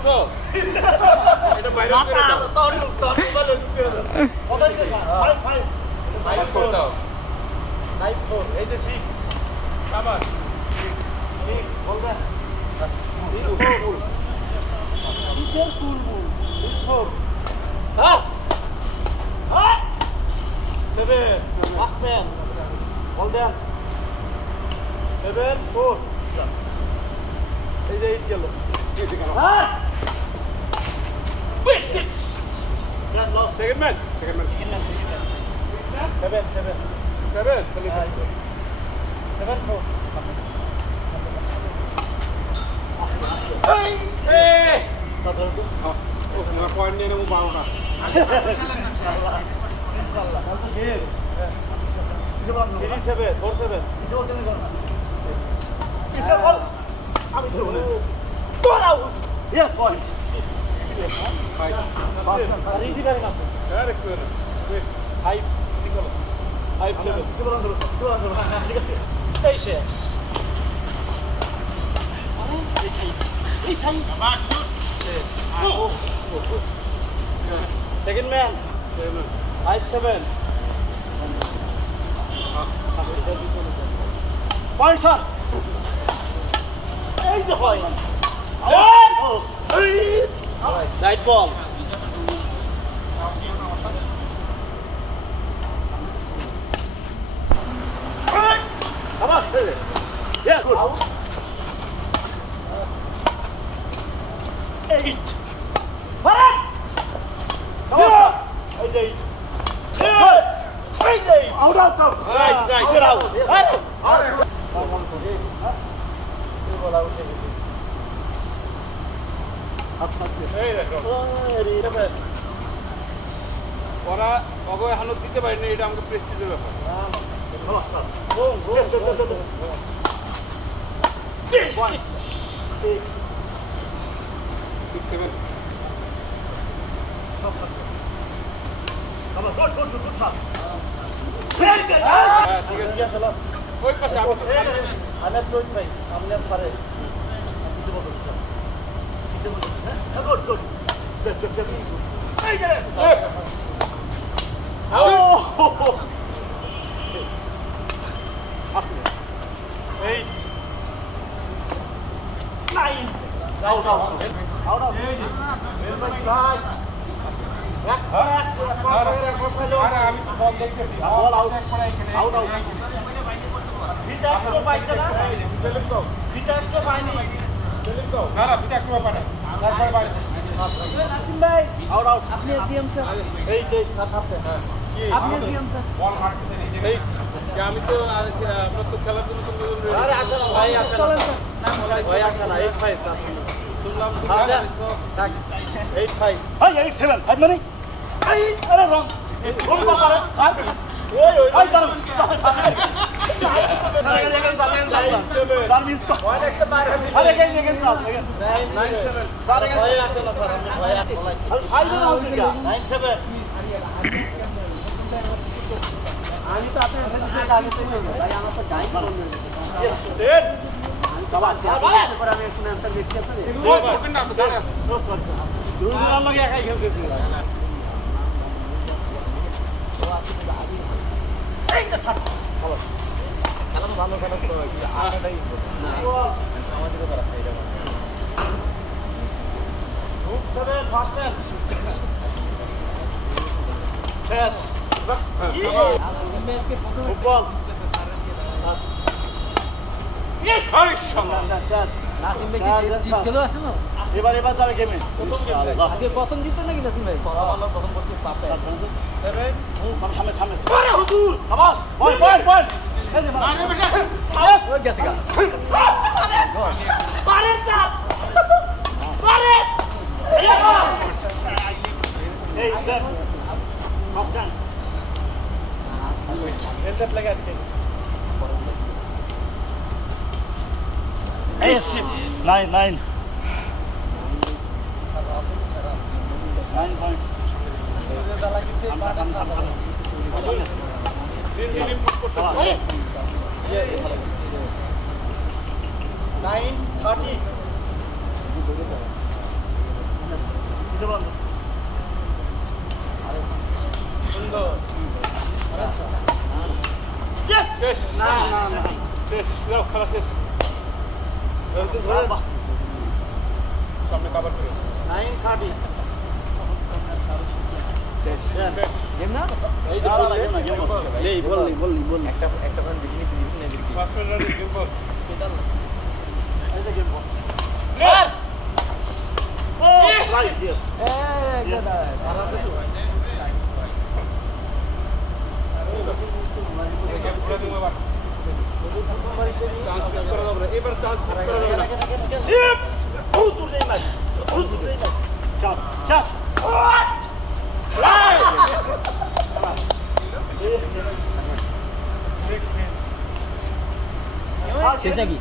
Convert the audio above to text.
দেখছো এটা বাইরে করে দাও তোর বলে করে দাও কত হইছে 5 করে দাও 4 এই যে 6 আবার 6 বলবেন কিসের ফুল ফুল 4 হ্যাঁ হ্যাঁ 7 লাস্ট ম্যান বল দেন 7 4 এই যে 8 গেল হ্যাঁ wait 6 দেন লস সেকেন্ড ম্যান 7 4 এই সাধারণত ও না পয়েন্ট নিয়ে নেবো 12টা ইনশাআল্লাহ কাল তো খেল 37 47 কিছু বলতে নেই না কিসের বল আমি ধরব না তোর আউট ইয়েস বল ফাইভ আর ইজি করে না আরে করে 5 ঠিক হলো 5 7 কিছু বলতে ঠিক আছে এই শেষ এই সাই সেকেন্ড ম্যান 5 7 পয়েন্ট স্যার এই যে হয় রাইট বল আবার yeah good 8 What? Out. Right. Get out. এই দেখো ওরা অগয় হালত দিতে পারেনি এটা আমাকে প্রেস্টিজের ব্যাপার সিক্স সেভেন ঠিক আছে ওই পাশে আমি আনার প্রয়োজন নাই আপনার পারে কিছু বলতে কিছু বলতে হ্যাঁ গুড গুড এই যে Eight. 9. Out. আমি তো বল দেখতেছি বল আউট আউট ভিটা একটু পাইছে না ভিটা একটু পাইনি না না বিটা একটু পারে একবার বাইরে নাসিম ভাই আউট আপনি সিএম স্যার এই সাথে হ্যাঁ আপনি সিএম স্যার বল মারতে নেই এই আমি তো আপনার তো খেলার জন্য তো আরে আসা না ভাই আসা চলেন স্যার ভাই আসা না 8-5 শুনলাম থাক 8-5 ভাই 8-7 ভাই মানে এই আরে রং রং পারে স্যার ওই দাঁড়ান স্যার মিস ওয়ান একটা মার আরে কেন দেখেন স্যার 9-7 স্যার ভাই আসা না স্যার আমি ভাই ভাই না হচ্ছে কি 9-7 আমি তো আপনার সাথে আগে থেকে ভাই আমার তো গাই করুন দেন আমি আমি একটু আনসার দেখছি আপনি ওপেন না দাঁড়া দুই দিন আমাকে একাই খেলতেছি এই তো থাক ভালো খেলাম ভালো খেলাম তো আটাটাই না আমাদের দ্বারা এটা গ্রুপ 7 ফার্স্ট ম্যান শেষ ফুটবল এবার যাবে গেমে প্রথম জিততে নাকি নাসিম ভাই প্রথম বলছি সামনে সামনে হুজুর আবাস বল বল বল গেছে গা পারে চাপ পারে এই দেখ মাস্টার হেলমেট লাগা আছে এই 9 9 9-30 না শেষ যাও খেলা শেষ সামনে কভার করে 9:30 গেম না এই যে বললি একটা ফ্যান বিকিনি ফার্স্ট রাউন্ডে গেম বল এই যে গেম বল ও রাইট ইয়েস গেম পুরো দিন আবার চান্স মিস করা যাবে না এবার চান্স মিস করা যাবে না চাপ চাপ শেষ নাকি